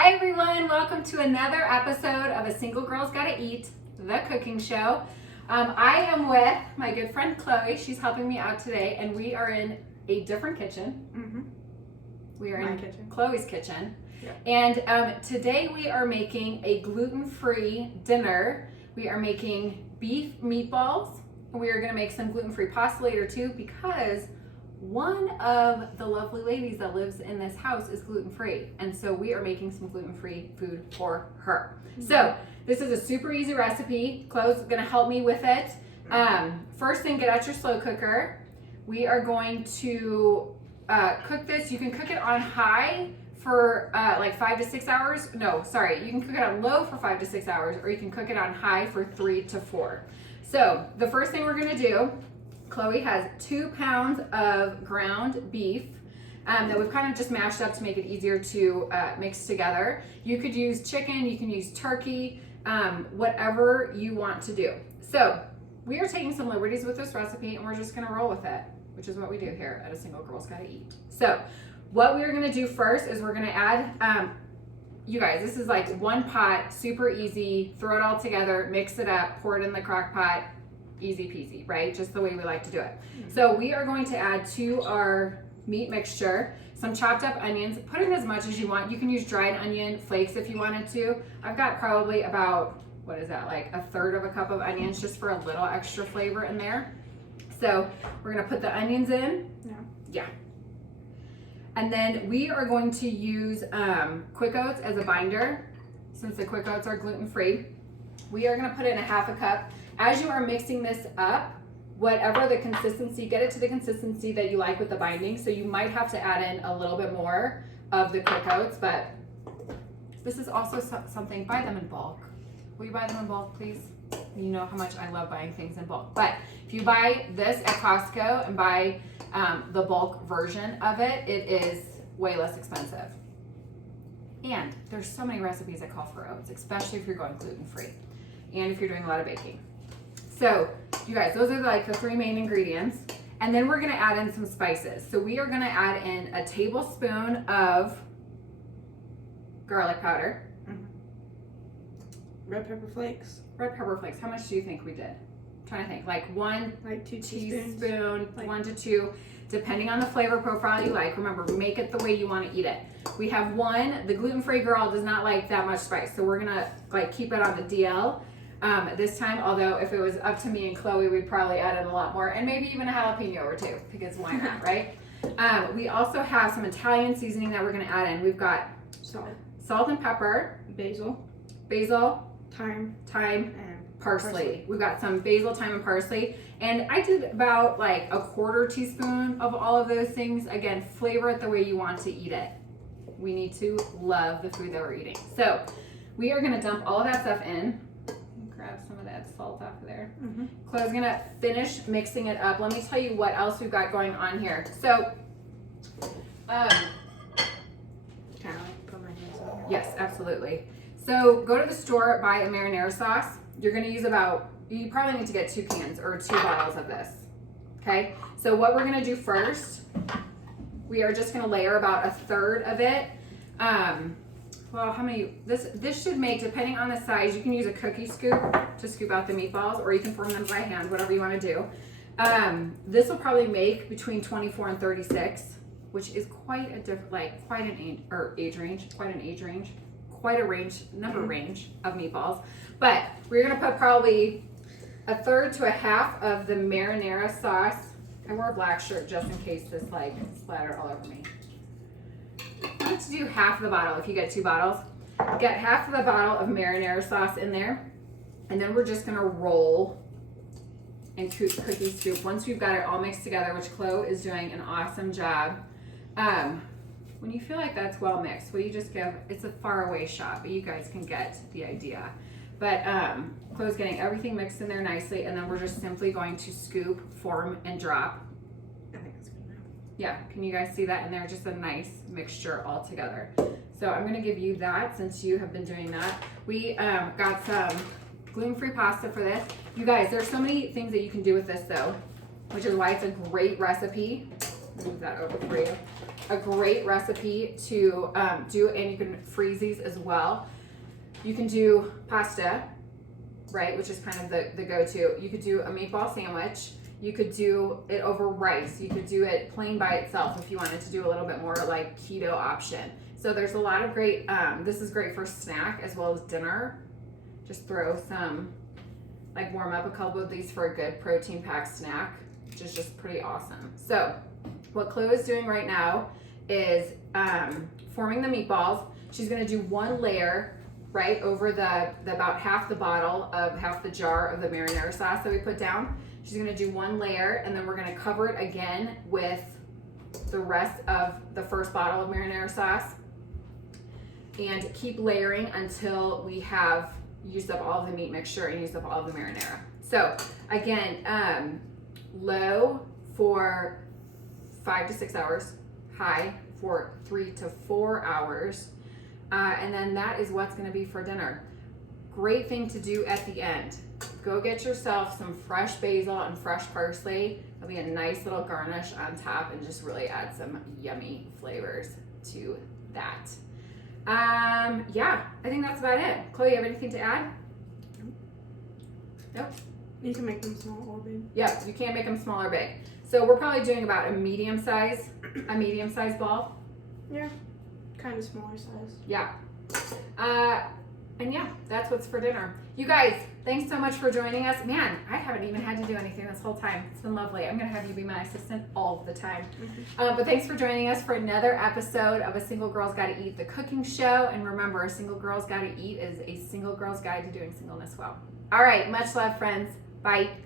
Hi everyone, welcome to another episode of A Single Girl's Gotta Eat, the cooking show. I am with my good friend Chloe. She's helping me out today, and we are in a different kitchen. We are in kitchen. Chloe's kitchen. Yeah. And today we are making a gluten-free dinner. We are making beef meatballs. We are gonna make some gluten-free pasta later too, because one of the lovely ladies that lives in this house is gluten-free, and so we are making some gluten-free food for her. So this is a super easy recipe. Chloe's gonna help me with it. First thing, get out your slow cooker. We are going to cook this. You can cook it on high for like 5 to 6 hours. No, sorry, you can cook it on low for 5 to 6 hours, or you can cook it on high for 3 to 4. So the first thing we're gonna do, Chloe has 2 pounds of ground beef that we've kind of just mashed up to make it easier to mix together. You could use chicken, you can use turkey, whatever you want to do. So we are taking some liberties with this recipe, and we're just gonna roll with it, which is what we do here at A Single Girl's Gotta Eat. So what we're gonna do first is we're gonna add, you guys, this is like one pot, super easy, throw it all together, mix it up, pour it in the crock pot, easy peasy, right? Just the way we like to do it. So we are going to add to our meat mixture some chopped up onions. Put in as much as you want. You can use dried onion flakes if you wanted to. I've got probably about, what is that, like 1/3 of a cup of onions, just for a little extra flavor in there. So we're gonna put the onions in. Yeah. And then we are going to use quick oats as a binder. Since the quick oats are gluten-free, we are gonna put in 1/2 cup. As you are mixing this up, whatever the consistency, get it to the consistency that you like with the binding. So you might have to add in a little bit more of the quick oats, but this is also something, buy them in bulk. Will you buy them in bulk, please? You know how much I love buying things in bulk. But if you buy this at Costco and buy the bulk version of it, it is way less expensive. And there's so many recipes that call for oats, especially if you're going gluten-free and if you're doing a lot of baking. So you guys, those are like the 3 main ingredients. And then we're gonna add in some spices. So we are gonna add in a tablespoon of garlic powder. Red pepper flakes. Red pepper flakes, how much do you think we did? I'm trying to think, like 2 teaspoon, 1 to 2, depending on the flavor profile you like. Remember, make it the way you wanna eat it. We have the gluten-free girl does not like that much spice, so we're gonna like keep it on the DL. This time, although if it was up to me and Chloe, we'd probably add in a lot more, and maybe even a jalapeno or 2, because why not, right? We also have some Italian seasoning that we're gonna add in. We've got salt and pepper, basil, thyme, and parsley. We've got some basil, thyme, and parsley. And I did about like 1/4 teaspoon of all of those things. Again, flavor it the way you want to eat it. We need to love the food that we're eating. So we are gonna dump all of that stuff in. Grab some of that salt off of there. Chloe's gonna finish mixing it up. Let me tell you what else we've got going on here. So, yes, absolutely. So go to the store, buy a marinara sauce. You're gonna use you probably need to get 2 cans or 2 bottles of this. Okay. So what we're gonna do first, we are just gonna layer about 1/3 of it. Well, how many, this should make, depending on the size, you can use a cookie scoop to scoop out the meatballs, or you can form them by hand, whatever you want to do. This will probably make between 24 and 36, which is quite a different, quite an age range of meatballs. But we're gonna put probably 1/3 to 1/2 of the marinara sauce. I wore a black shirt just in case this splattered all over me. I like to do 1/2 of the bottle. If you get 2 bottles, get 1/2 of the bottle of marinara sauce in there, and then we're just gonna roll and cookie scoop. Once we've got it all mixed together, which Chloe is doing an awesome job. When you feel like that's well mixed, will you just it's a far away shot, but you guys can get the idea. But Chloe's getting everything mixed in there nicely, and then we're just simply going to scoop, form, and drop. I think that's good enough. Yeah, can you guys see that in there? Just a nice mixture all together. So I'm gonna give you that since you have been doing that. We got some gluten-free pasta for this. You guys, there's so many things that you can do with this though, which is why it's a great recipe. move that over for you. A great recipe to do, and you can freeze these as well. You can do pasta, right, which is kind of the go-to. You could do a meatball sandwich. You could do it over rice. You could do it plain by itself if you wanted to do a little bit more like keto option. So there's a lot of great, this is great for snack as well as dinner. Just throw some, like warm up a couple of these for a good protein packed snack, which is just pretty awesome. So what Chloe is doing right now is forming the meatballs. She's gonna do one layer right over the about half the bottle of half the jar of the marinara sauce that we put down. She's gonna do one layer and then we're gonna cover it again with the rest of the first bottle of marinara sauce and keep layering until we have used up all of the meat mixture and used up all of the marinara. So again, low for 5 to 6 hours, high for 3 to 4 hours. And then that is what's gonna be for dinner. Great thing to do at the end. Go get yourself some fresh basil and fresh parsley. It'll be a nice little garnish on top and just really add some yummy flavors to that. Yeah, I think that's about it. Chloe, you have anything to add? Nope. You can make them small or big. Yeah, you can make them small or big. So we're probably doing about a medium size ball. Yeah, kind of smaller size. Yeah. And yeah, that's what's for dinner. You guys, thanks so much for joining us. Man, I haven't even had to do anything this whole time. It's been lovely. I'm gonna have you be my assistant all the time. But thanks for joining us for another episode of A Single Girl's Gotta Eat, the cooking show. And remember, A Single Girl's Gotta Eat is a single girl's guide to doing singleness well. All right, much love, friends. Bye.